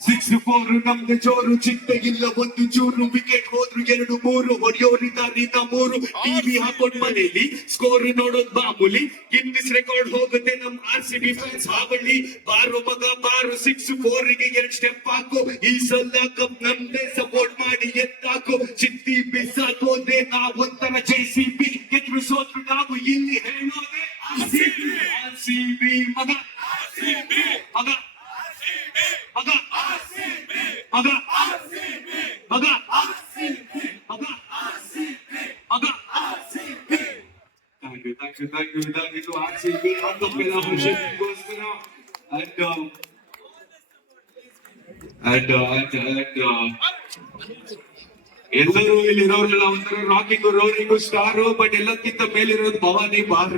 Six four ನಮ್ದು ಜೋರು ಚಿಂತೆಗಿಲ್ಲ ಒಂದು ಚೂರು ವಿಕೆಟ್ ಹೋದ್ರು, ಎರಡು, ಮೂರು ಹೊಡೆಯೋರಿದಾರಿದ ಮೂರು. ಟಿವಿ ಹಾಕೊಂಡ್ ಮನೇಲಿ ಸ್ಕೋರ್ ನೋಡೋದ್ ಮಾಮೂಲಿ. ಗಿನ್ನಿಸ್ ರೆಕಾರ್ಡ್ ಹೋಗುತ್ತೆ ನಮ್ ಆರ್ ಸಿ ಬಿ ಫ್ಯಾನ್ಸ್ ಹಾವಳ್ಳಿ ಬಾರು ಮಗ, ಬಾರು ಸಿಕ್ಸ್ ಫೋರ್ಗೆ ಎರಡ್ ಸ್ಟೆಪ್ ಹಾಕು. ಈ ಸಲ ಕಪ್ ನಮ್ದೇ ಸಪೋರ್ಟ್ ಮಾಡಿ ಎತ್ತಾಕು. ಚಿತ್ತಿ ಬಿಸಾಕೋದೆ, ನಾವೊಂಥರ ಜೆ ಸಿ ಬಿ ಗೆದ್ರು ಸೋತ್ರು ನಾವು ಇಲ್ಲಿ ಹೇಳೋದೆ ಆರ್ ಸಿ ಬಿ ಮಗ ಮಗ ಮಗ ಮಗ ಮಗ ಮಗ ಮಗ Thank you, thank you, thank you, thank you to RCB on the celebration goes to now. And, um, and, uh, and, and, uh, ಎಲ್ಲರೂ ಇಲ್ಲಿರೋರೆಲ್ಲ ಒಂಥರ ರಾಕಿಂಗ್ ರೋರಿಂಗು ಸ್ಟಾರು ಬಟ್ ಎಲ್ಲಕ್ಕಿಂತ ಮೇಲಿರೋದು ಭವಾನಿ ಬಾರ್